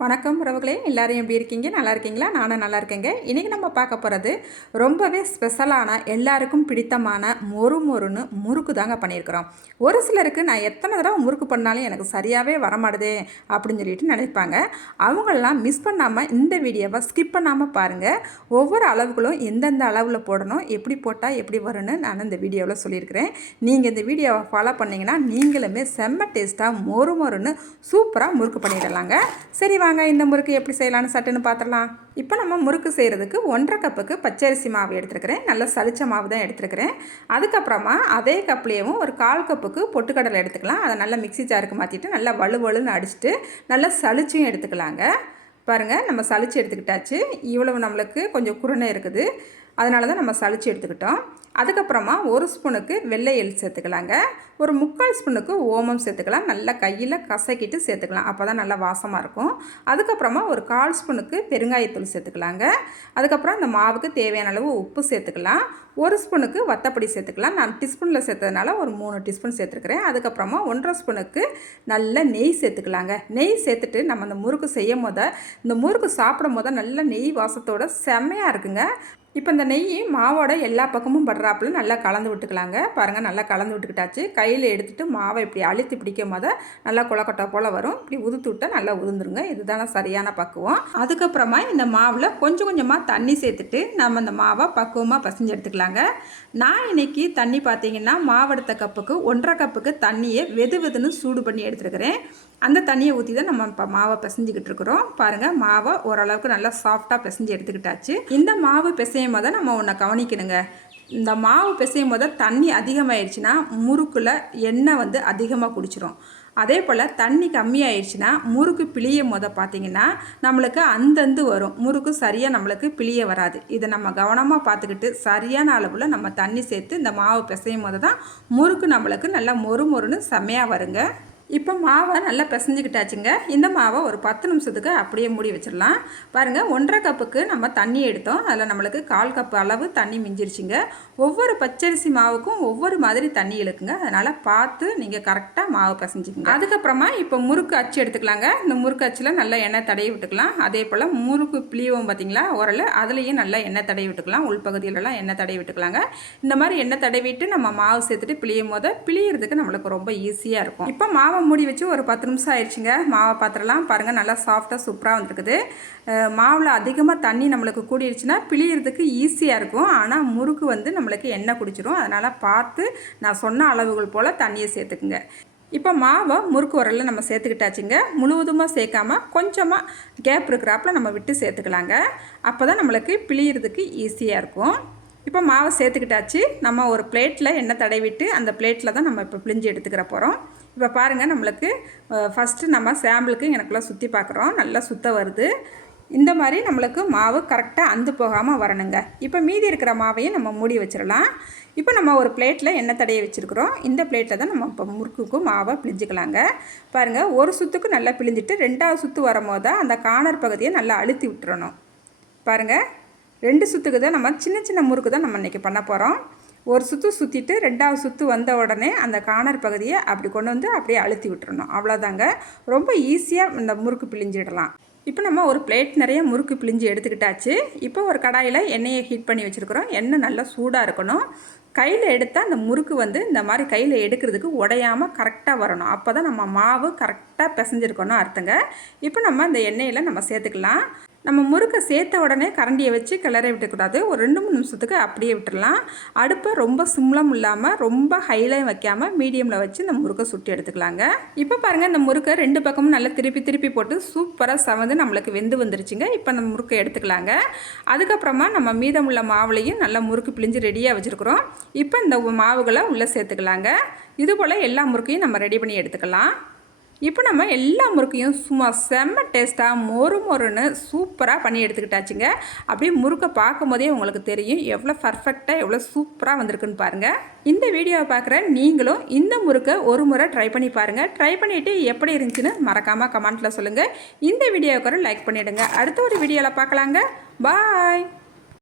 வணக்கம் உறவுகளே, எல்லாரும் எப்படி இருக்கீங்க? நல்லா இருக்கீங்களா? நானும் நல்லா இருக்கேங்க. இன்றைக்கி நம்ம பார்க்க போகிறது ரொம்பவே ஸ்பெஷலான, எல்லாருக்கும் பிடித்தமான மொறுன்னு முறுக்கு தாங்க பண்ணியிருக்கிறோம். ஒரு சிலருக்கு நான் எத்தனை தடவை முறுக்கு பண்ணாலும் எனக்கு சரியாகவே வரமாடுதே அப்படின்னு சொல்லிட்டு நினைப்பாங்க. அவங்களெலாம் மிஸ் பண்ணாமல் இந்த வீடியோவை ஸ்கிப் பண்ணாமல் பாருங்கள். ஒவ்வொரு அளவுகளும் எந்தெந்த அளவில் போடணும், எப்படி போட்டால் எப்படி வரும்னு நான் இந்த வீடியோவில் சொல்லியிருக்கிறேன். நீங்கள் இந்த வீடியோவை ஃபாலோ பண்ணிங்கன்னா நீங்களுமே செம்ம டேஸ்ட்டாக மொறுன்னு சூப்பராக முறுக்கு பண்ணிடலாங்க. சரி வாங்க, இந்த முறுக்கு எப்படி செய்யலான்னு சட்டுன்னு பார்த்துடலாம். இப்போ நம்ம முறுக்கு செய்கிறதுக்கு 1.5 கப்புக்கு பச்சரிசி மாவு எடுத்துருக்கிறேன். நல்லா சளிச்ச மாவு தான் எடுத்துருக்கிறேன். அதுக்கப்புறமா அதே கப்லேயும் ஒரு 1/4 கப்புக்கு பொட்டுக்கடலை எடுத்துக்கலாம். அதை நல்லா மிக்சி ஜாருக்கு மாற்றிட்டு நல்லா வலுவலுன்னு அடிச்சுட்டு நல்லா சளிச்சும் எடுத்துக்கலாங்க. பாருங்கள், நம்ம சளிச்சு எடுத்துக்கிட்டாச்சு. இவ்வளவு நம்மளுக்கு கொஞ்சம் குருணை இருக்குது, அதனால தான் நம்ம சளிச்சு எடுத்துக்கிட்டோம். அதுக்கப்புறமா 1 ஸ்பூனுக்கு வெள்ளை எள் சேர்த்துக்கலாங்க. ஒரு 3/4 ஸ்பூனுக்கு ஓமம் சேர்த்துக்கலாம். நல்லா கையில் கசக்கிட்டு சேர்த்துக்கலாம், அப்போ தான் நல்லா வாசமாக இருக்கும். அதுக்கப்புறமா ஒரு 1/4 ஸ்பூனுக்கு பெருங்காயத்தூள் சேர்த்துக்கலாங்க. அதுக்கப்புறம் இந்த மாவுக்கு தேவையான அளவு உப்பு சேர்த்துக்கலாம். 1 ஸ்பூனுக்கு வத்தப்பொடி சேர்த்துக்கலாம். நான் டீஸ்பூனில் சேர்த்ததுனால ஒரு 3 டீஸ்பூன் சேர்த்துருக்கிறேன். அதுக்கப்புறமா 1.5 ஸ்பூனுக்கு நல்ல நெய் சேர்த்துக்கலாங்க. நெய் சேர்த்துட்டு நம்ம அந்த முறுக்கு செய்யும் போது, இந்த முறுக்கு சாப்பிடும் போது நல்ல நெய் வாசத்தோடு செம்மையாக இருக்குங்க. இப்போ இந்த நெய் மாவோட எல்லா பக்கமும் படுறாப்புல நல்லா கலந்து விட்டுக்கலாங்க. பாருங்கள், நல்லா கலந்து விட்டுக்கிட்டாச்சு. கையில் எடுத்துகிட்டு மாவை இப்படி அழுத்தி பிடிக்கும் போது நல்லா குளக்கட்டை போல் வரும். இப்படி உதுத்து விட்டால் நல்லா உதுந்துருங்க. இதுதானே சரியான பக்குவம். அதுக்கப்புறமா இந்த மாவில் கொஞ்சம் கொஞ்சமாக தண்ணி சேர்த்துட்டு நம்ம இந்த மாவை பக்குவமாக பசைஞ்சு எடுத்துக்கலாங்க. நான் இன்றைக்கி தண்ணி பார்த்தீங்கன்னா மாவெடுத்த கப்புக்கு 1.5 கப்புக்கு தண்ணியை வெதுன்னு சூடு பண்ணி எடுத்துருக்கிறேன். அந்த தண்ணியை ஊற்றி தான் நம்ம இப்போ மாவை பிசைஞ்சிக்கிட்டு இருக்கிறோம். பாருங்கள், மாவை ஓரளவுக்கு நல்லா சாஃப்டாக பிசைஞ்சு எடுத்துக்கிட்டாச்சு. இந்த மாவு பிசையும் போது நம்ம ஒன்றை கவனிக்கணுங்க. இந்த மாவு பிசையும் போது தண்ணி அதிகமாகிடுச்சுன்னா முறுக்கில் எண்ணெய் அதிகமாக குடிச்சிடும். அதே போல் தண்ணி கம்மியாயிடுச்சுன்னா முறுக்கு பிழியும் போது பார்த்திங்கன்னா நம்மளுக்கு அந்தந்து வரும். முறுக்கு சரியாக நம்மளுக்கு பிழிய வராது. இதை நம்ம கவனமாக பார்த்துக்கிட்டு சரியான அளவில் நம்ம தண்ணி சேர்த்து இந்த மாவு பிசையும் போது தான் முறுக்கு நம்மளுக்கு நல்லா மொறுன்னு செம்மையாக வருங்க. இப்போ மாவை நல்லா பிசைஞ்சிக்கிட்டாச்சுங்க. இந்த மாவை ஒரு 10 நிமிஷத்துக்கு அப்படியே மூடி வச்சிடலாம். பாருங்கள், 1.5 கப்புக்கு நம்ம தண்ணி எடுத்தோம். அதில் நம்மளுக்கு 1/4 கப்பு அளவு தண்ணி மிஞ்சிருச்சுங்க. ஒவ்வொரு பச்சரிசி மாவுக்கும் ஒவ்வொரு மாதிரி தண்ணி இழுக்குங்க. அதனால் பார்த்து நீங்கள் கரெக்டாக மாவு பிசைஞ்சிக்கங்க. அதுக்கப்புறமா இப்போ முறுக்கு அச்சு எடுத்துக்கலாங்க. இந்த முறுக்கு அச்சில் நல்லா எண்ணெய் தடவி விட்டுக்கலாம். அதே போல் முறுக்கு பிழிவும் பார்த்திங்களா உரல், அதுலேயும் நல்லா எண்ணெய் தடவி விட்டுக்கலாம். உள்பகுதியிலலாம் எண்ணெய் தடவி விட்டுக்கலாங்க. இந்த மாதிரி எண்ணெய் தடவிட்டு நம்ம மாவு சேர்த்துட்டு பிழியும் போது பிழியறதுக்கு நம்மளுக்கு ரொம்ப ஈஸியாக இருக்கும். இப்போ மாவு மூடி வச்சு ஒரு 10 நிமிஷம் ஆயிடுச்சுங்க. மாவை பார்த்துடலாம். பாருங்கள், நல்லா சாஃப்டாக சூப்பராக வந்துருக்குது. மாவில் அதிகமாக தண்ணி நம்மளுக்கு கூடிடுச்சுன்னா பிழியறதுக்கு ஈஸியாக இருக்கும். ஆனால் முறுக்கு நம்மளுக்கு எண்ணெய் குடிச்சிடும். அதனால் பார்த்து நான் சொன்ன அளவுகள் போல் தண்ணியை சேர்த்துக்குங்க. இப்போ மாவை முறுக்கு உரலில் நம்ம சேர்த்துக்கிட்டாச்சுங்க. முழுவதுமாக சேர்க்காமல் கொஞ்சமாக கேப் இருக்கிறாப்புல நம்ம விட்டு சேர்த்துக்கலாங்க. அப்போ தான் நம்மளுக்கு பிழியறதுக்கு ஈஸியாக இருக்கும். இப்போ மாவை சேர்த்துக்கிட்டாச்சு. நம்ம ஒரு பிளேட்டில் எண்ணெய் தடவிட்டு அந்த பிளேட்டில் தான் நம்ம இப்போ பிழிஞ்சு எடுத்துக்கிற போகிறோம். இப்போ பாருங்கள், நம்மளுக்கு ஃபஸ்ட்டு நம்ம சாம்பிளுக்கு எனக்குலாம் சுற்றி பார்க்குறோம். நல்லா சுத்த வருது. இந்த மாதிரி நம்மளுக்கு மாவு கரெக்டாக அந்து போகாமல் வரணுங்க. இப்போ மீதி இருக்கிற மாவையும் நம்ம மூடி வச்சிடலாம். இப்போ நம்ம ஒரு பிளேட்டில் எண்ணெய் தடவி வச்சுருக்குறோம். இந்த பிளேட்டில் தான் நம்ம இப்போ முறுக்குக்கு மாவை பிழிஞ்சிக்கலாங்க. பாருங்கள், ஒரு சுற்றுக்கு நல்லா பிழிஞ்சிட்டு 2வது சுற்று வரும்போது அந்த கார்னர் பகுதியை நல்லா அழுத்தி விட்டுறணும். பாருங்கள், 2 சுற்றுக்கு தான் நம்ம சின்ன முறுக்கு தான் நம்ம இன்றைக்கி பண்ண போகிறோம். ஒரு சுற்று சுற்றிட்டு 2வது சுற்று வந்த உடனே அந்த கார்னர் பகுதியை அப்படி கொண்டு வந்து அப்படியே அழுத்தி விட்டுறணும். அவ்வளோதாங்க. ரொம்ப ஈஸியாக இந்த முறுக்கு பிழிஞ்சிடலாம். இப்போ நம்ம ஒரு பிளேட் நிறைய முறுக்கு பிழிஞ்சு எடுத்துக்கிட்டாச்சு. இப்போ ஒரு கடாயில் எண்ணெயை ஹீட் பண்ணி வச்சுருக்குறோம். எண்ணெய் நல்லா சூடாக இருக்கணும். கையில் எடுத்தால் அந்த முறுக்கு இந்த மாதிரி கையில் எடுக்கிறதுக்கு உடையாமல் கரெக்டாக வரணும். அப்போ தான் நம்ம மாவு கரெக்டாக பிசைஞ்சிருக்கணும் அர்த்தங்க. இப்போ நம்ம இந்த எண்ணெயில் நம்ம சேர்த்துக்கலாம். நம்ம முறுக்கை சேர்த்த உடனே கரண்டியை வச்சு கிளறி விட்டுக்கூடாது. ஒரு 2-3 நிமிஷத்துக்கு அப்படியே விட்டுடலாம். அடுப்பை ரொம்ப சிம்லம் இல்லாமல் ரொம்ப ஹைலையும் வைக்காமல் மீடியமில் வச்சு இந்த முறுக்கை சுட்டி எடுத்துக்கலாங்க. இப்போ பாருங்கள், இந்த முறுக்கை 2 பக்கமும் நல்லா திருப்பி போட்டு சூப்பராக சவந்து நம்மளுக்கு வெந்து வந்துருச்சுங்க. இப்போ நம்ம முறுக்கை எடுத்துக்கலாங்க. அதுக்கப்புறமா நம்ம மீதமுள்ள மாவுலையும் நல்லா முறுக்கு பிழிஞ்சு ரெடியாக வச்சுருக்குறோம். இப்போ இந்த மாவுகளை உள்ளே சேர்த்துக்கலாங்க. இதுபோல் எல்லா முறுக்கையும் நம்ம ரெடி பண்ணி எடுத்துக்கலாம். இப்போ நம்ம எல்லா முறுக்கையும் சும்மா செம்ம டேஸ்ட்டாக மொறுன்னு சூப்பராக பண்ணி எடுத்துக்கிட்டாச்சுங்க. அப்படியே முறுக்கை பார்க்கும் போதே உங்களுக்கு தெரியும் எவ்வளோ பர்ஃபெக்டாக எவ்வளோ சூப்பராக வந்திருக்குன்னு பாருங்கள். இந்த வீடியோவை பார்க்குற நீங்களும் இந்த முறுக்கை ஒரு முறை ட்ரை பண்ணி பாருங்கள். ட்ரை பண்ணிவிட்டு எப்படி இருந்துச்சுன்னு மறக்காமல் கமெண்ட்டில் சொல்லுங்கள். இந்த வீடியோவுக்கு லைக் பண்ணிவிடுங்க. அடுத்த ஒரு வீடியோவில் பார்க்கலாங்க. பாய்.